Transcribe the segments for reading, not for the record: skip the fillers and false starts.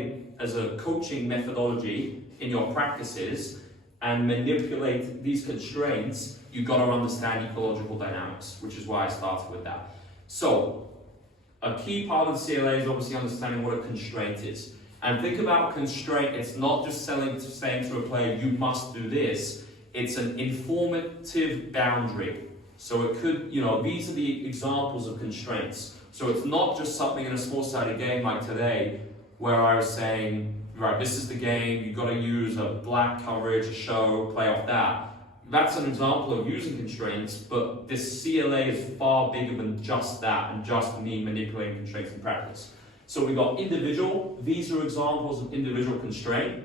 CLA as a coaching methodology in your practices and manipulate these constraints, you've got to understand ecological dynamics, which is why I started with that. So, a key part of the CLA is obviously understanding what a constraint is. And think about constraint, it's not just saying to a player, you must do this. It's an informative boundary. So it could, these are the examples of constraints. So it's not just something in a small-sided game like today, where I was saying, right, this is the game, you've got to use a black coverage, a show, play off that. That's an example of using constraints, but this CLA is far bigger than just that and just me manipulating constraints in practice. So we've got individual, these are examples of individual constraint.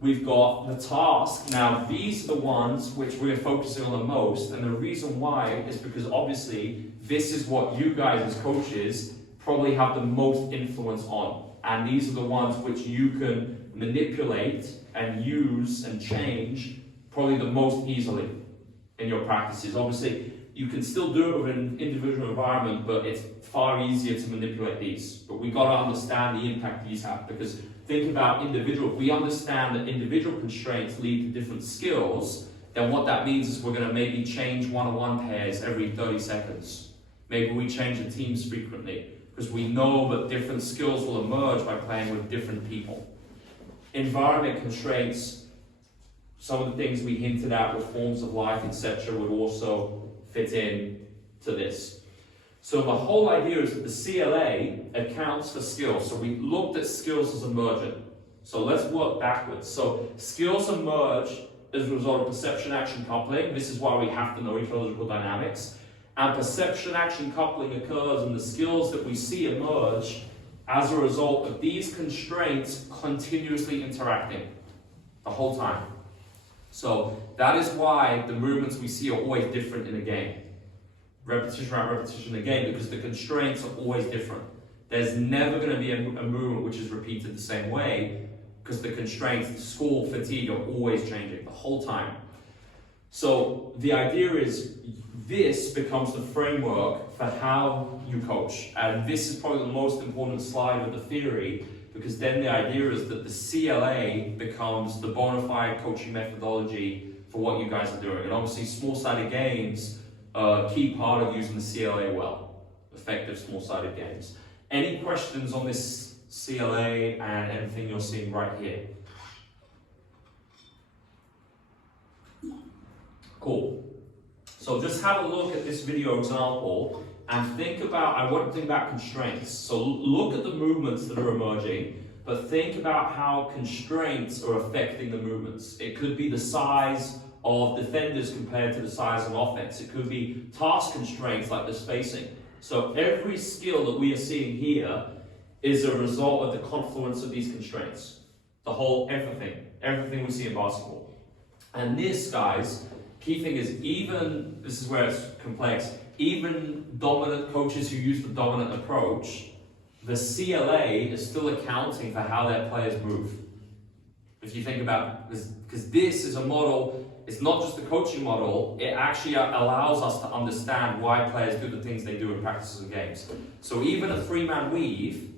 We've got the task. Now these are the ones which we're focusing on the most, and the reason why is because obviously this is what you guys as coaches probably have the most influence on, and these are the ones which you can manipulate and use and change probably the most easily in your practices. Obviously you can still do it with an individual environment, but it's far easier to manipulate these. But we've got to understand the impact these have, because think about individual. If we understand that individual constraints lead to different skills, then what that means is we're going to maybe change one-on-one pairs every 30 seconds. Maybe we change the teams frequently, because we know that different skills will emerge by playing with different people. Environment constraints, some of the things we hinted at with forms of life, etc., would also fit in to this. So the whole idea is that the CLA accounts for skills. So we looked at skills as emergent. So let's work backwards. So skills emerge as a result of perception-action coupling. This is why we have to know ecological dynamics. And perception-action coupling occurs in the skills that we see emerge as a result of these constraints continuously interacting the whole time. So that is why the movements we see are always different in a game. Repetition around repetition in a game, because the constraints are always different. There's never going to be a movement which is repeated the same way, because the constraints, the score, fatigue are always changing the whole time. So the idea is this becomes the framework for how you coach. And this is probably the most important slide of the theory, because then the idea is that the CLA becomes the bona fide coaching methodology for what you guys are doing. And obviously small-sided games are a key part of using the CLA well. Effective small-sided games. Any questions on this CLA and anything you're seeing right here? Cool. So just have a look at this video example and think about, I want to think about constraints. So look at the movements that are emerging, but think about how constraints are affecting the movements. It could be the size of defenders compared to the size of offense. It could be task constraints like the spacing. So every skill that we are seeing here is a result of the confluence of these constraints. The whole everything we see in basketball. And this, guys, key thing is even, this is where it's complex, even dominant coaches who use the dominant approach, the CLA is still accounting for how their players move. If you think about this, because this is a model, it's not just a coaching model, it actually allows us to understand why players do the things they do in practices and games. So even a three-man weave,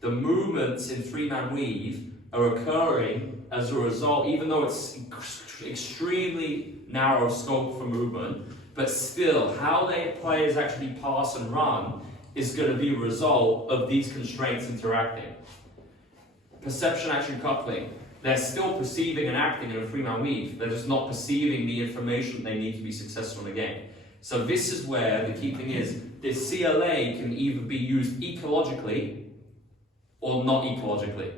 the movements in three-man weave are occurring as a result, even though it's extremely narrow scope for movement, but still, how their players actually pass and run is going to be a result of these constraints interacting. Perception-action coupling. They're still perceiving and acting in a three-man weave. They're just not perceiving the information they need to be successful in a game. So this is where the key thing is, this CLA can either be used ecologically or not ecologically.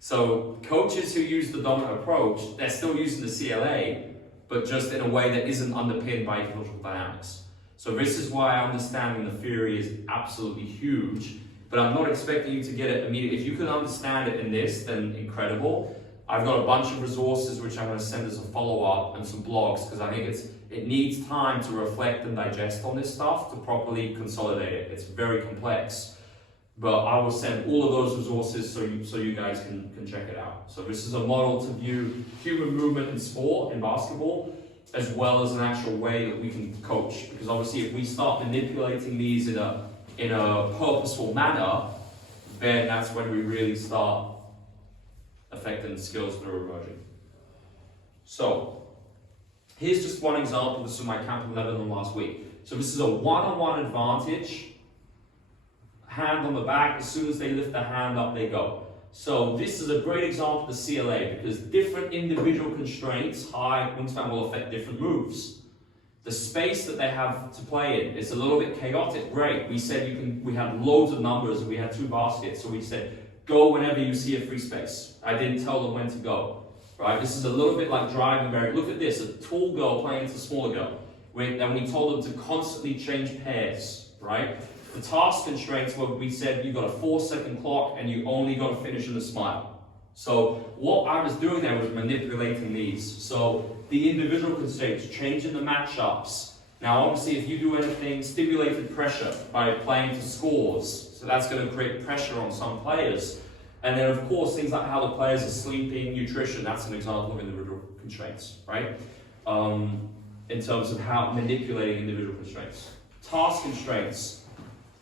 So coaches who use the dominant approach, they're still using the CLA, but just in a way that isn't underpinned by ecological dynamics. So this is why understanding the theory is absolutely huge, but I'm not expecting you to get it immediately. If you can understand it in this, then incredible. I've got a bunch of resources which I'm going to send as a follow-up and some blogs, because I think it needs time to reflect and digest on this stuff to properly consolidate it. It's very complex. But I will send all of those resources so you guys can check it out. So this is a model to view human movement in sport, in basketball, as well as an actual way that we can coach. Because obviously if we start manipulating these in a purposeful manner, then that's when we really start affecting the skills that are emerging. So, here's just one example. This was my Camp 11 last week. So this is a one-on-one advantage. Hand on the back, as soon as they lift the hand up, they go. So this is a great example of the CLA because different individual constraints, height, wingspan, will affect different moves. The space that they have to play in is a little bit chaotic. Great. We said we had loads of numbers. We had 2 baskets. So we said, go whenever you see a free space. I didn't tell them when to go. Right? This is a little bit like driving. Look at this, a tall girl playing against a smaller girl. And we told them to constantly change pairs. Right? The task constraints were, we said you've got a 4-second clock and you only got to finish in a smile. So what I was doing there was manipulating these. So the individual constraints, changing the matchups. Now obviously if you do anything, stimulated pressure by playing to scores. So that's going to create pressure on some players. And then of course things like how the players are sleeping, nutrition, that's an example of individual constraints, right? In terms of how manipulating individual constraints. Task constraints.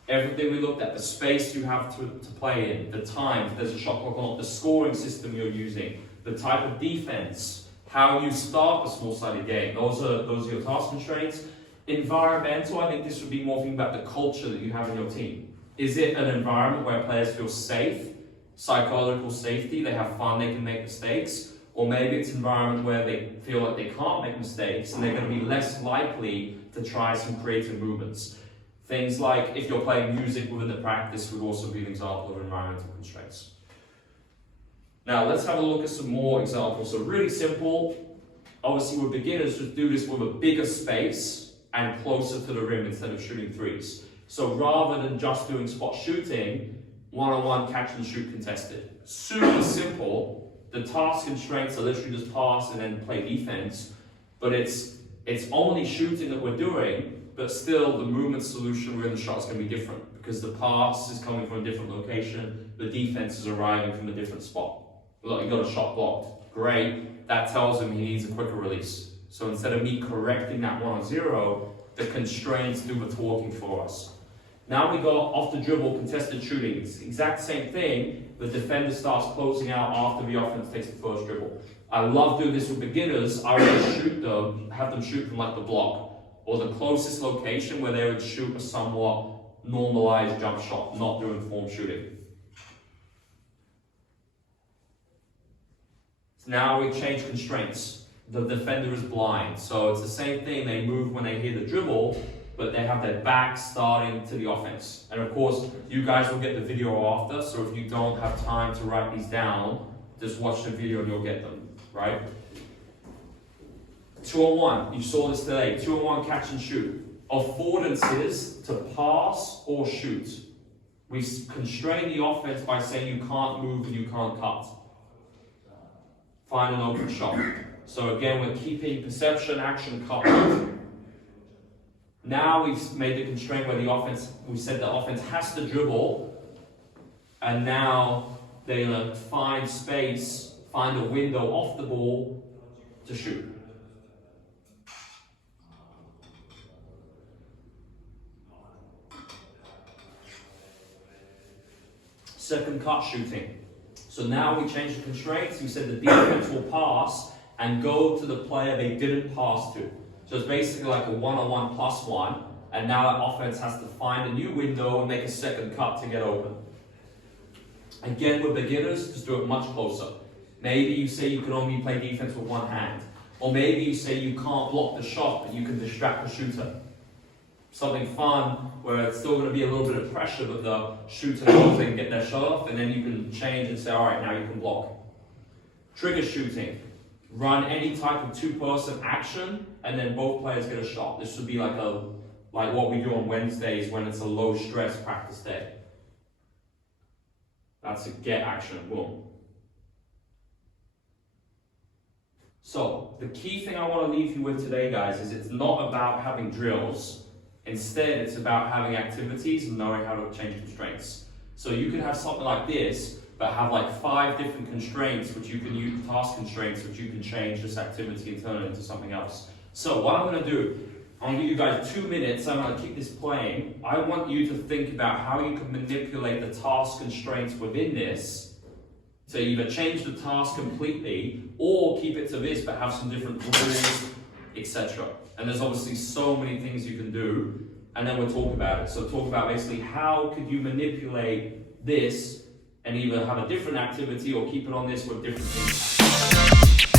Everything we looked at, the space you have to play in, the time, if there's a shot clock or not, the scoring system you're using, the type of defense, how you start a small-sided game. Those are your task constraints. Environmental, I think this would be more thinking about the culture that you have in your team. Is it an environment where players feel safe, psychological safety, they have fun, they can make mistakes? Or maybe it's an environment where they feel like they can't make mistakes and they're going to be less likely to try some creative movements. Things like if you're playing music within the practice would also be an example of environmental constraints. Now let's have a look at some more examples. So really simple. Obviously with beginners, just do this with a bigger space and closer to the rim instead of shooting threes. So rather than just doing spot shooting, one-on-one catch and shoot contested. Super simple. The task constraints are literally just pass and then play defense, but it's only shooting that we're doing. But still, the movement solution within the shot is going to be different because the pass is coming from a different location, the defense is arriving from a different spot. Look, you got a shot blocked. Great. That tells him he needs a quicker release. So instead of me correcting that 1-0, the constraints do the talking for us. Now we go off the dribble, contested shooting. It's the exact same thing. The defender starts closing out after the offense takes the first dribble. I love doing this with beginners. I would shoot them, have them shoot from like the block, or the closest location where they would shoot a somewhat normalized jump shot, not doing form shooting. So now we change constraints. The defender is blind, so it's the same thing. They move when they hear the dribble, but they have their back starting to the offense. And of course, you guys will get the video after, so if you don't have time to write these down, just watch the video and you'll get them, right? 2-on-1, you saw this today, 2-on-1 catch and shoot. Affordances to pass or shoot. We constrain the offense by saying you can't move and you can't cut. Find an open shot. So again, we're keeping perception, action, cut. Now we've made the constraint where the offense, we said the offense has to dribble, and now they're going to find space, find a window off the ball to shoot. Second cut shooting. So now we change the constraints. We said the defense will pass and go to the player they didn't pass to. So it's basically like a 1-on-1 plus 1, and now that offense has to find a new window and make a second cut to get open. Again, with beginners, just do it much closer. Maybe you say you can only play defense with one hand, or maybe you say you can't block the shot, but you can distract the shooter. Something fun where it's still going to be a little bit of pressure, but the shooter knows they can get their shot off, and then you can change and say, all right, now you can block. Trigger shooting. Run any type of two-person action, and then both players get a shot. This would be like what we do on Wednesdays when it's a low-stress practice day. That's a get action, boom. So, the key thing I want to leave you with today, guys, is it's not about having drills. Instead, it's about having activities and knowing how to change constraints. So you can have something like this, but have like 5 different constraints which you can use, task constraints which you can change this activity and turn it into something else. So what I'm going to do, I'll give you guys 2 minutes. I'm going to keep this playing. I want you to think about how you can manipulate the task constraints within this to either change the task completely or keep it to this but have some different rules, etc. And there's obviously so many things you can do, and then we'll talk about it. So talk about basically how could you manipulate this and either have a different activity or keep it on this with different things.